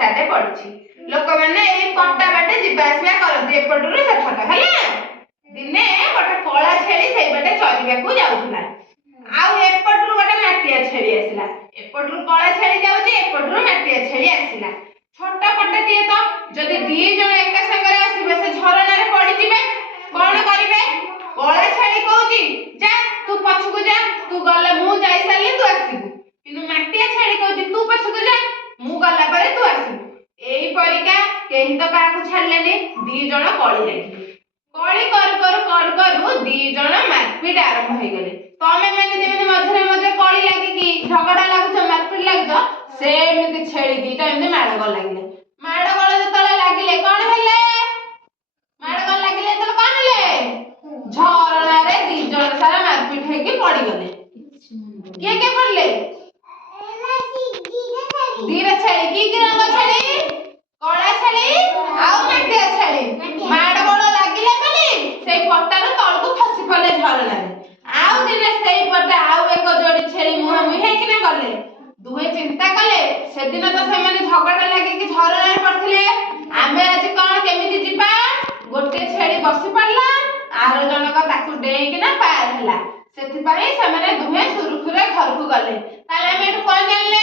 କଣ୍ଟାଟେ ପଡିଛି ଲୋକମାନେ ଏଇ କଣ୍ଟା ବାଟେ ଯିବା ଆସିବା କରନ୍ତି ଏପଟରୁ ସେପଟ ହେଲା ଦିନେ ଗୋଟେ କଳା ଛେଳି ସେଇ ବାଟେ ଚରିବାକୁ ଯାଉଥିଲା ଆଉ ଏପଟରୁ ଗୋଟେ ମାଟିଆ ଛେଳି ଆସିଲା ଏପଟରୁ କଳା ଛେଳି ଯାଉଛି ଏପଟରୁ ମାଟିଆ ଛେଳି ଆସିଲା ଛୋଟ ପଟଟିଏ ତ ଯଦି ଦି ଜଣ ଏକା ସାଙ୍ଗରେ ଆସିବେ ସେ ଝରଣାରେ ପଡିଯିବେ କଣ କରିବେ କଳା ଛେଳି କହୁଛି ଯା ତୁ ପଛକୁ ଯା ତୁ ଗଲେ ମୁଁ ଯାଇ ସାରିଲେ ତୁ ଆସିବୁ କିନ୍ତୁ ମାଟିଆ ଛେଳି କହୁଛି ତୁ ପଛକୁ ଯା ମୁଁ ଗଲା ପରେ ତୁ ଆସିବୁ ଏଇ ପରିକା କେହି ତ କାହାକୁ ଛାଡିଲେନି ଦି ଜଣ କଳି ଲାଗିଲେ କଳି କରୁ ଦି ଜଣ ମାରପିଟ ଆରମ୍ଭ ହେଇଗଲେ ତମେ ମାନେ ଯେମିତି ମଝିରେ ମଝିରେ କଳି ଲାଗିକି ଝଗଡା ଲାଗୁଛ ମାରପିଟ ଲାଗୁଛ ସେମିତି ଛେଳି ଦିଟା ଏମିତି ମାଡ଼ଗୋଳ ଲାଗିଲେ ମାଡ଼ଗୋଳ ଯେତେବେଳେ ଲାଗିଲେ କଣ ହେଲେ ମାଡ଼ଗୋଳ ଲାଗିଲେ ଯେତେବେଳେ କଣ ହେଲେ ଝରଣାରେ ଦି ଜଣ ସାରା ମାରପିଟ ହେଇକି ପଡିଗଲେ କିଏ କିଏ ପଡିଲେ ଦିଟା ଛେଳି କି ରଙ୍ଗ ଛେଳି କଳା ଛେଳି ଆଉ ମାଟିଆ ଛେଳି ମାଡ଼ଗୋଳ ଲାଗିଲେ ବୋଲି ସେଇ ପଟାରୁ ତଳକୁ ଖସି ପଡିଲେ ଝରଣାରେ ଆଉ ଦିନେ ସେଇ ପଟେ ଆଉ ଏକ ଯୋଡି ଛେଳି ମୁହାଁମୁହିଁ ହେଇକିନା ଗଲେ ଦୁହେଁ ଚିନ୍ତା କଲେ ସେଦିନ ତ ସେମାନେ ଝଗଡା ଲାଗିକି ଝରଣାରେ ପଡିଥିଲେ ଆମେ ଆଜି କଣ କେମିତି ଯିବା ଗୋଟେ ଛେଳି ବସି ପଡିଲା ଆର ଜଣକ ତାକୁ ଡେଇଁକିନା ପାର ହେଲା ସେଥିପାଇଁ ସେମାନେ ଦୁହେଁ ସୁରୁଖୁରୁରେ ଘରକୁ ଗଲେ ତାହେଲେ ଆମେ ଏଠୁ କଣ ଜାଣିଲେ